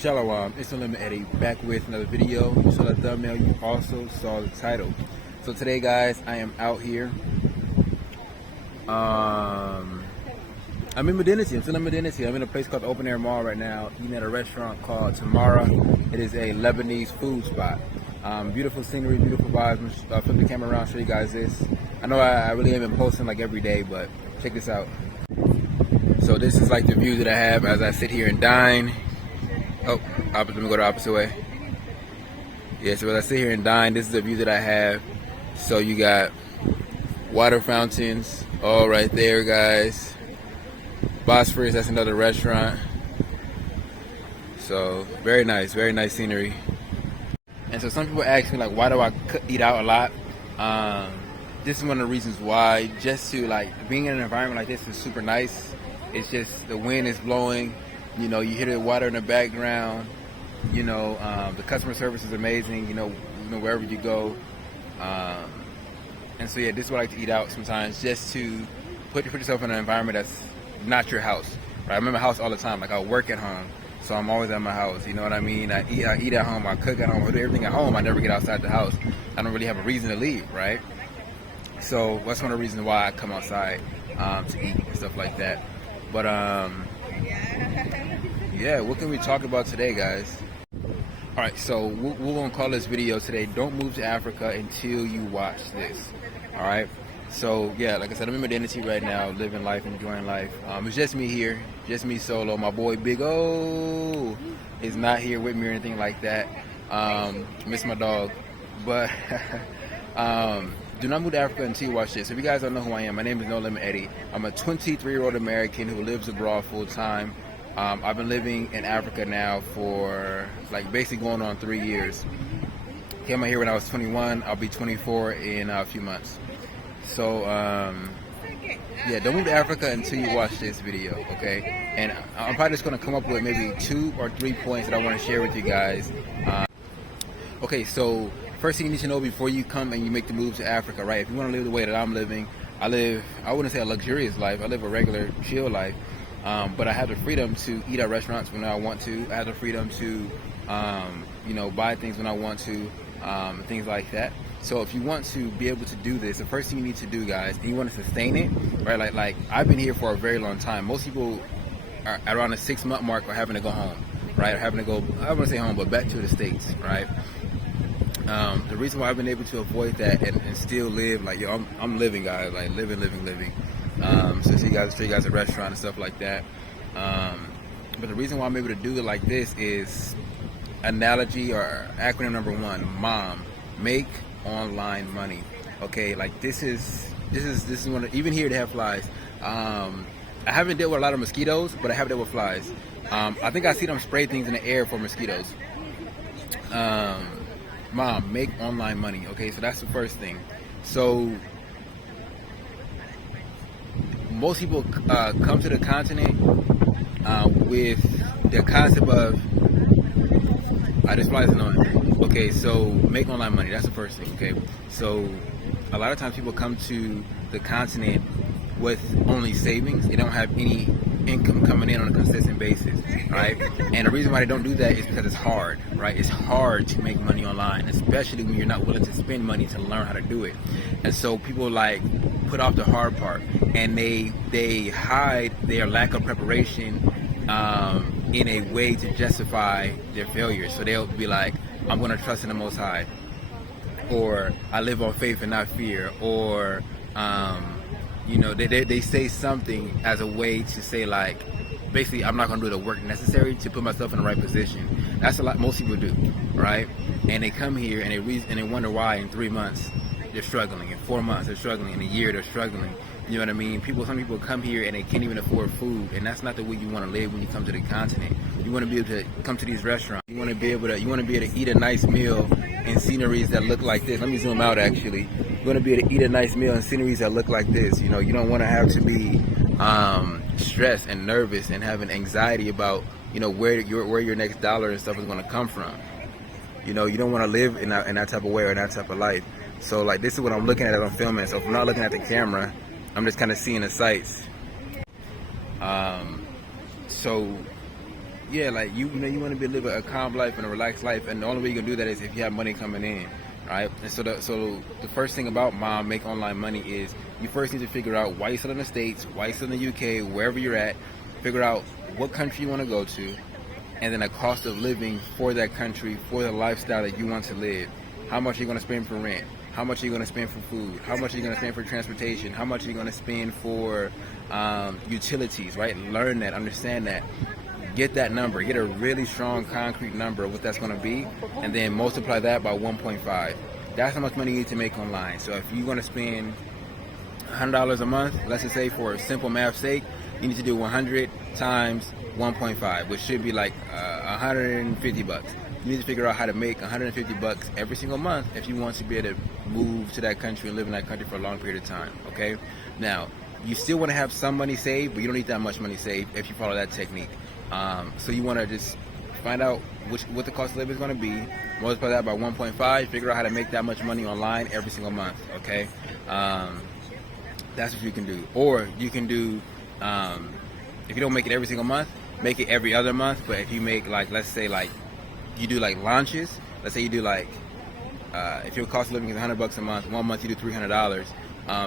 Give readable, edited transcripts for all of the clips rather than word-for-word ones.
Shalom, it's Unlimited Eddie back with another video. You saw the thumbnail, you also saw the title. So today guys, I am out here. I'm in Medinity, I'm still in Medinity. I'm in a place called the Open Air Mall right now, eating at a restaurant called Tamara. It is a Lebanese food spot. Beautiful scenery, beautiful vibes. Flip the camera around, show you guys this. I know I really haven't been posting like every day, but check this out. So this is like the view that I have as I sit here and dine. Oh, let me go the opposite way. Yeah, so as I sit here and dine, this is the view that I have. So you got water fountains all right there, guys. Bosphorus, that's another restaurant. So very nice scenery. And so some people ask me like, why do I eat out a lot? This is one of the reasons why. Just to like being in an environment like this is super nice. It's just the wind is blowing. You know, you hear the water in the background. You know, the customer service is amazing. You know wherever you go. And so yeah, this is what I like to eat out sometimes, just to put yourself in an environment that's not your house. Right? I'm in my house all the time. Like I work at home, so I'm always at my house. You know what I mean? I eat at home. I cook at home. I do everything at home. I never get outside the house. I don't really have a reason to leave, right? So that's one of the reasons why I come outside to eat and stuff like that. But yeah, what can we talk about today, guys? All right, so we're gonna call this video today, don't move to Africa until you watch this. All right, so yeah, like I said, I'm in Medinity right now, living life, enjoying life. It's just me here, just me solo. My boy Big O is not here with me or anything like that. Miss my dog, but do not move to Africa until you watch this. If you guys don't know who I am, my name is No Limit Eddie. I'm a 23-year-old American who lives abroad full time. I've been living in Africa now for like basically going on 3 years. Came out here when I was 21. I'll be 24 in a few months. So yeah, don't move to Africa until you watch this video, okay? And I'm probably just gonna come up with maybe 2 or 3 points that I want to share with you guys. Okay, so first thing you need to know before you come and you make the move to Africa, right? If you want to live the way that I'm living, I wouldn't say a luxurious life. I live a regular, chill life. But I have the freedom to eat at restaurants when I want to. I have the freedom to, you know, buy things when I want to, things like that. So if you want to be able to do this, the first thing you need to do, guys, and you want to sustain it, right? Like I've been here for a very long time. Most people are around the 6-month mark are having to go home, right? Or having to go, I don't want to say home, but back to the States, right? The reason why I've been able to avoid that and still live, like, yo, I'm living, guys, like living. So you guys show you guys a restaurant and stuff like that. But the reason why I'm able to do it like this is analogy or acronym number 1, MOM, make online money. Okay, like this is one of, even here they have flies. I haven't dealt with a lot of mosquitoes, but I have dealt with flies. I think I see them spray things in the air for mosquitoes. Mom, make online money. Okay, so that's the first thing. So most people come to the continent with the concept of, this fly is annoying. Okay, so make online money. That's the first thing. Okay, so a lot of times people come to the continent with only savings. They don't have any income coming in on a consistent basis, right? And the reason why they don't do that is because it's hard, right? It's hard to make money online, especially when you're not willing to spend money to learn how to do it. And so people like put off the hard part, and they hide their lack of preparation in a way to justify their failure. So they'll be like, I'm going to trust in the Most High, or I live on faith and not fear, or you know, they say something as a way to say like, basically, I'm not going to do the work necessary to put myself in the right position. That's a lot most people do, right? And they come here and they wonder why in 3 months they're struggling, in 4 months they're struggling, in a year they're struggling. You know what I mean? Some people come here and they can't even afford food, and that's not the way you want to live when you come to the continent. You want to be able to come to these restaurants. You want to be able to eat a nice meal in sceneries that look like this. Let me zoom out actually. You want to be able to eat a nice meal in sceneries that look like this. You know, you don't want to have to be stressed and nervous and having anxiety about, you know, where your next dollar and stuff is going to come from. You know, you don't want to live in that type of way or in that type of life. So like, this is what I'm looking at as I'm filming. So if I'm not looking at the camera, I'm just kind of seeing the sights. So yeah, like you know, you want to live a calm life and a relaxed life, and the only way you can do that is if you have money coming in, right? And so the first thing about Mom Make Online Money is you first need to figure out why you're still in the States, why you're still in the UK, wherever you're at. Figure out what country you want to go to, and then a cost of living for that country, for the lifestyle that you want to live. How much are you going to spend for rent? How much are you going to spend for food? How much are you going to spend for transportation? How much are you going to spend for utilities, right? Learn that, understand that. Get that number. Get a really strong, concrete number of what that's going to be, and then multiply that by 1.5. That's how much money you need to make online. So if you're going to spend $100 a month, let's just say for simple math sake, you need to do 100 times 1.5, which should be like 150 bucks. You need to figure out how to make 150 bucks every single month if you want to be able to move to that country and live in that country for a long period of time, okay? Now, you still want to have some money saved, but you don't need that much money saved if you follow that technique. So you want to just find out what the cost of living is going to be, multiply that by 1.5, figure out how to make that much money online every single month, okay? That's what you can do. Or you can do, if you don't make it every single month, make it every other month. But if you make, like, let's say, like, you do like launches, let's say you do like, if your cost of living is $100 a month, 1 month you do $300,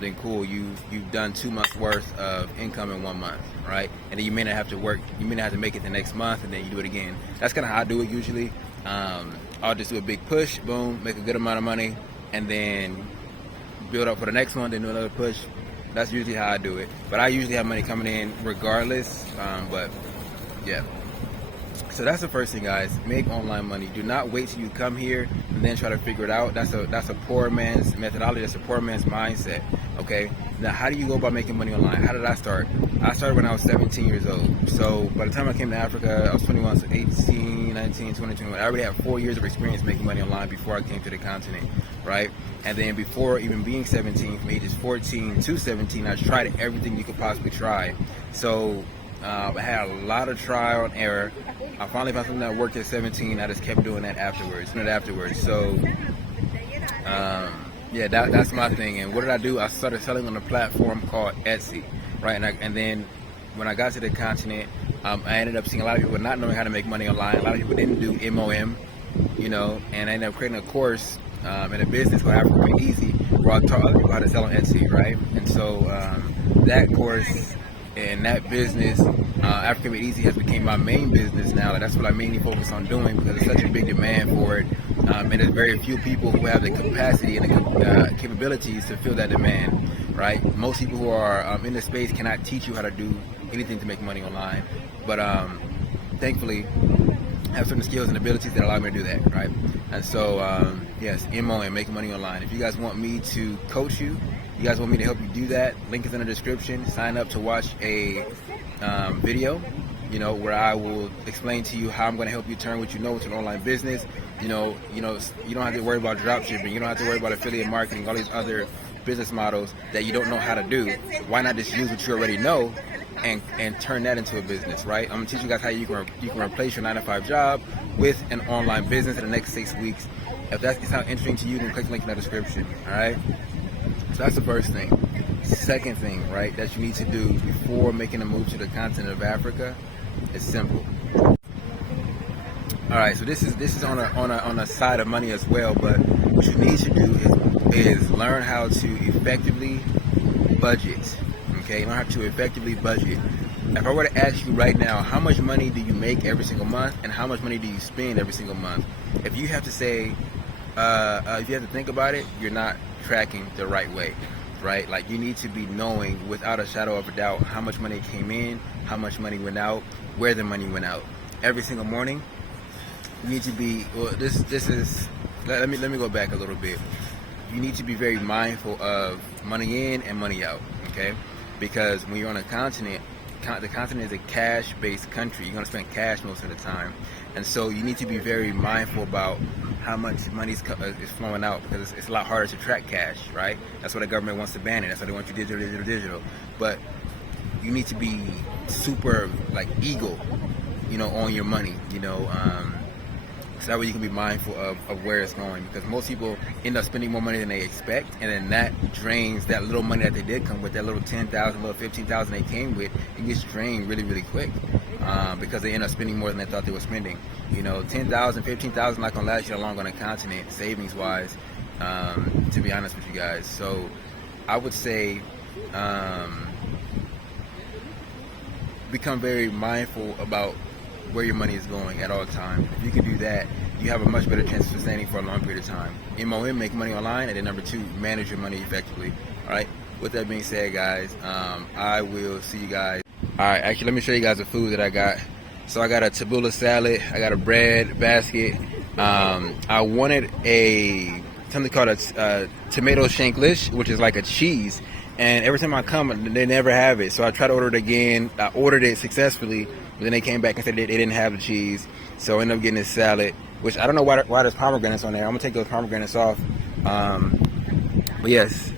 then cool, you've done 2 months worth of income in 1 month, right? And then you may not have to work, you may not have to make it the next month, and then you do it again. That's kind of how I do it usually. I'll just do a big push, boom, make a good amount of money, and then build up for the next one, then do another push. That's usually how I do it. But I usually have money coming in regardless, but yeah. So that's the first thing, guys. Make online money. Do not wait till you come here and then try to figure it out. That's a poor man's methodology. That's a poor man's mindset. Okay. Now, how do you go about making money online? How did I start? I started when I was 17 years old. So by the time I came to Africa, I was 21, so 18, 19, 20, 21. I already had 4 years of experience making money online before I came to the continent, right? And then before even being 17, from ages 14 to 17, I tried everything you could possibly try. So I had a lot of trial and error. I finally found something that worked at 17. I just kept doing that afterwards. So, yeah, that's my thing. And what did I do? I started selling on a platform called Etsy, right? And then when I got to the continent, I ended up seeing a lot of people not knowing how to make money online. A lot of people didn't do MOM, you know, and I ended up creating a course in a business called Africa Made Easy, where I taught other people how to sell on Etsy, right? And so that course and that business, Africa Made Easy, has become my main business now. Like, that's what I mainly focus on doing because there's such a big demand for it, and there's very few people who have the capacity and the capabilities to fill that demand, right? Most people who are in the space cannot teach you how to do anything to make money online, but thankfully I have certain skills and abilities that allow me to do that, right? And so yes, MO and making money online. If you guys want me to coach you, you guys want me to help you do that, link is in the description. Sign up to watch a video, you know, where I will explain to you how I'm going to help you turn what you know into an online business. You know, you don't have to worry about drop shipping. You don't have to worry about affiliate marketing, all these other business models that you don't know how to do. Why not just use what you already know and turn that into a business, right? I'm gonna teach you guys how you can replace your 9-to-5 job with an online business in the next 6 weeks. If that sounds interesting to you, then click the link in the description. All right. So that's the first thing. Second thing, right, that you need to do before making a move to the continent of Africa is simple. All right, so this is on a side of money as well, but what you need to do is learn how to effectively budget. Okay, learn how to effectively budget. If I were to ask you right now, how much money do you make every single month, and how much money do you spend every single month? If you have to say, if you have to think about it, you're not tracking the right way, right? Like, you need to be knowing without a shadow of a doubt how much money came in, how much money went out, where the money went out. Every single morning, you need to be. Well, this is. Let me go back a little bit. You need to be very mindful of money in and money out, okay? Because when you're on a continent, the continent is a cash-based country. You're going to spend cash most of the time, and so you need to be very mindful about how much money is flowing out, because it's a lot harder to track cash, right? That's why the government wants to ban it. That's why they want you digital. But you need to be super, like, eagle, you know, on your money. You know, So that way you can be mindful of where it's going, because most people end up spending more money than they expect, and then that drains that little money that they did come with, that little 10,000, little 15,000 they came with. It gets drained really, really quick because they end up spending more than they thought they were spending. You know, 10,000, 15,000 not gonna last you that long on a continent, savings wise. To be honest with you guys, so I would say become very mindful about where your money is going at all times. If you can do that, you have a much better chance of sustaining for a long period of time. MOM, make money online, and then number 2, manage your money effectively. All right. With that being said, guys, I will see you guys. All right. Actually, let me show you guys the food that I got. So I got a tabbouleh salad. I got a bread basket. I wanted something called a tomato shanklish, which is like a cheese. And every time I come, they never have it. So I tried to order it again. I ordered it successfully, but then they came back and said they didn't have the cheese. So I ended up getting this salad, which I don't know why there's pomegranates on there. I'm gonna take those pomegranates off. But yes,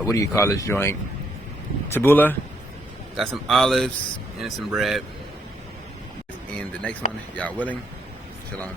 what do you call this joint? Tabbouleh. Got some olives and some bread. In the next one, y'all willing? Shalom.